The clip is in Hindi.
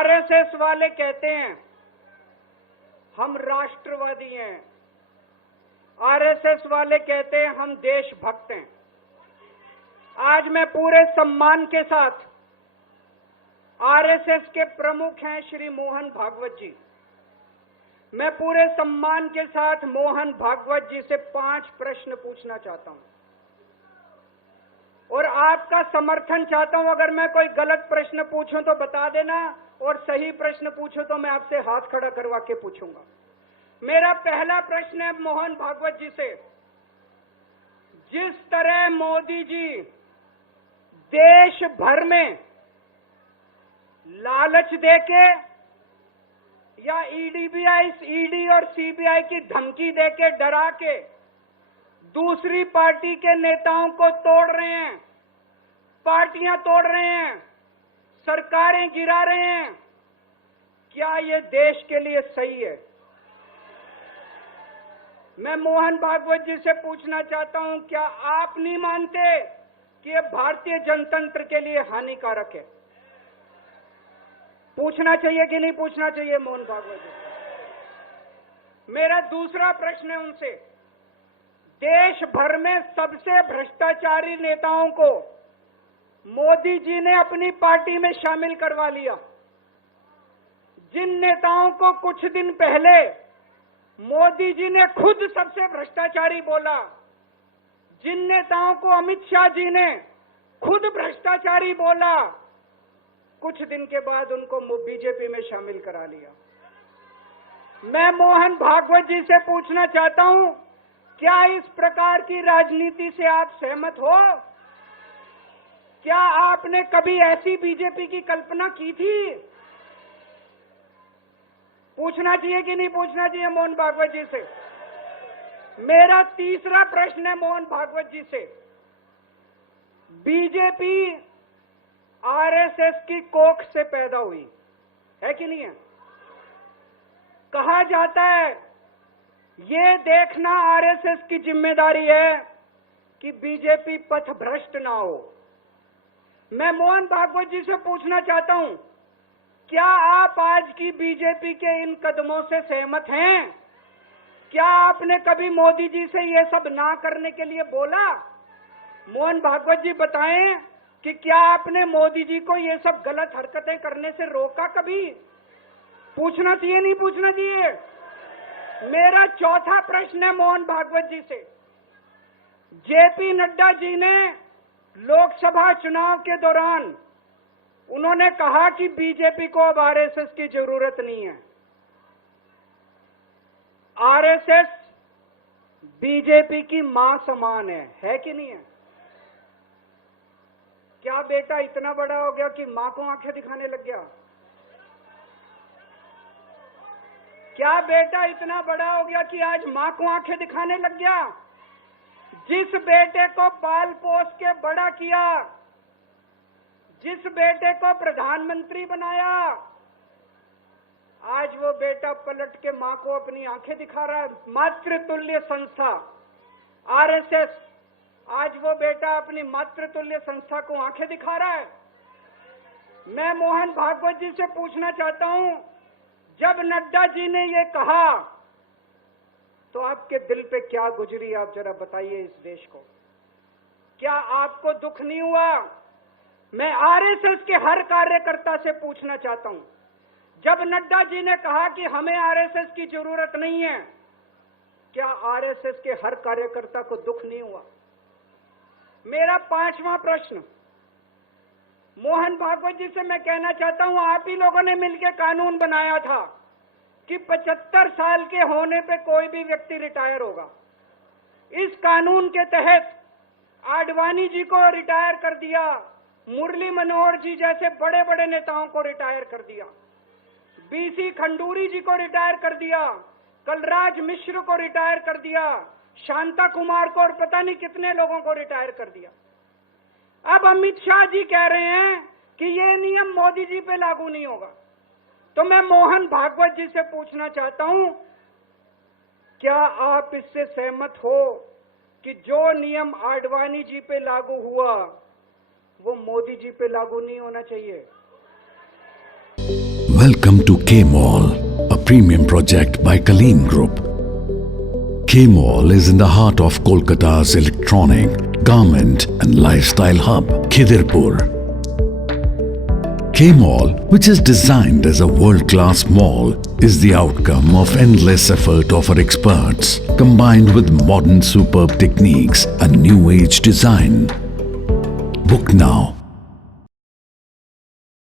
आरएसएस वाले कहते हैं हम राष्ट्रवादी हैं, आरएसएस वाले कहते हैं हम देशभक्त हैं। आज मैं पूरे सम्मान के साथ आरएसएस के प्रमुख हैं श्री मोहन भागवत जी, मैं पूरे सम्मान के साथ मोहन भागवत जी से 5 प्रश्न पूछना चाहता हूं और आपका समर्थन चाहता हूं। अगर मैं कोई गलत प्रश्न पूछूं तो बता देना और सही प्रश्न पूछूं तो मैं आपसे हाथ खड़ा करवा के पूछूंगा। मेरा पहला प्रश्न है मोहन भागवत जी से, जिस तरह मोदी जी देश भर में लालच देके या ईडी और सीबीआई की धमकी देके डरा के दूसरी पार्टी के नेताओं को तोड़ रहे हैं, पार्टियां तोड़ रहे हैं, सरकारें गिरा रहे हैं, क्या ये देश के लिए सही है? मैं मोहन भागवत जी से पूछना चाहता हूं, क्या आप नहीं मानते कि ये भारतीय जनतंत्र के लिए हानिकारक है? पूछना चाहिए कि नहीं पूछना चाहिए मोहन भागवत जी? मेरा दूसरा प्रश्न है उनसे, देश भर में सबसे भ्रष्टाचारी नेताओं को मोदी जी ने अपनी पार्टी में शामिल करवा लिया। जिन नेताओं को कुछ दिन पहले मोदी जी ने खुद सबसे भ्रष्टाचारी बोला, जिन नेताओं को अमित शाह जी ने खुद भ्रष्टाचारी बोला, कुछ दिन के बाद उनको बीजेपी में शामिल करा लिया। मैं मोहन भागवत जी से पूछना चाहता हूं, क्या इस प्रकार की राजनीति से आप सहमत हो? क्या आपने कभी ऐसी बीजेपी की कल्पना की थी? पूछना चाहिए कि नहीं पूछना चाहिए मोहन भागवत जी से? मेरा तीसरा प्रश्न है मोहन भागवत जी से, बीजेपी आरएसएस की कोख से पैदा हुई है कि नहीं है? कहा जाता है ये देखना आरएसएस की जिम्मेदारी है कि बीजेपी पथभ्रष्ट ना हो। मैं मोहन भागवत जी से पूछना चाहता हूं, क्या आप आज की बीजेपी के इन कदमों से सहमत हैं? क्या आपने कभी मोदी जी से ये सब ना करने के लिए बोला? मोहन भागवत जी बताएं कि क्या आपने मोदी जी को ये सब गलत हरकतें करने से रोका कभी? पूछना चाहिए नहीं पूछना चाहिए? मेरा चौथा प्रश्न है मोहन भागवत जी से, जेपी नड्डा जी ने लोकसभा चुनाव के दौरान उन्होंने कहा कि बीजेपी को अब आरएसएस की जरूरत नहीं है। आरएसएस बीजेपी की मां समान है कि नहीं है? क्या बेटा इतना बड़ा हो गया कि मां को आंखें दिखाने लग गया? क्या बेटा इतना बड़ा हो गया कि आज मां को आंखें दिखाने लग गया? जिस बेटे को पाल पोस के बड़ा किया, जिस बेटे को प्रधानमंत्री बनाया, आज वो बेटा पलट के मां को अपनी आंखें दिखा रहा है। मातृतुल्य संस्था आरएसएस, आज वो बेटा अपनी मातृतुल्य संस्था को आंखें दिखा रहा है। मैं मोहन भागवत जी से पूछना चाहता हूं, जब नड्डा जी ने ये कहा तो आपके दिल पे क्या गुजरी, आप जरा बताइए इस देश को। क्या आपको दुख नहीं हुआ? मैं आरएसएस के हर कार्यकर्ता से पूछना चाहता हूं, जब नड्डा जी ने कहा कि हमें आरएसएस की जरूरत नहीं है, क्या आरएसएस के हर कार्यकर्ता को दुख नहीं हुआ? मेरा पांचवा प्रश्न मोहन भागवत जी से मैं कहना चाहता हूं, आप ही लोगों ने मिलकर कानून बनाया था कि 75 साल के होने पे कोई भी व्यक्ति रिटायर होगा। इस कानून के तहत आडवाणी जी को रिटायर कर दिया, मुरली मनोहर जी जैसे बड़े बड़े नेताओं को रिटायर कर दिया, बीसी खंडूरी जी को रिटायर कर दिया, कलराज मिश्र को रिटायर कर दिया, शांता कुमार को और पता नहीं कितने लोगों को रिटायर कर दिया। अब अमित शाह जी कह रहे हैं कि ये नियम मोदी जी पे लागू नहीं होगा। तो मैं मोहन भागवत जी से पूछना चाहता हूं, क्या आप इससे सहमत हो कि जो नियम आडवाणी जी पे लागू हुआ वो मोदी जी पे लागू नहीं होना चाहिए? Welcome to K-Mall, a premium project by Kaleen Group. K-Mall is in the heart of Kolkata's electronic, garment and lifestyle hub, Khidirpur. K-Mall, which is designed as a world-class mall, is the outcome of endless effort of our experts, combined with modern superb techniques and new age design. Book now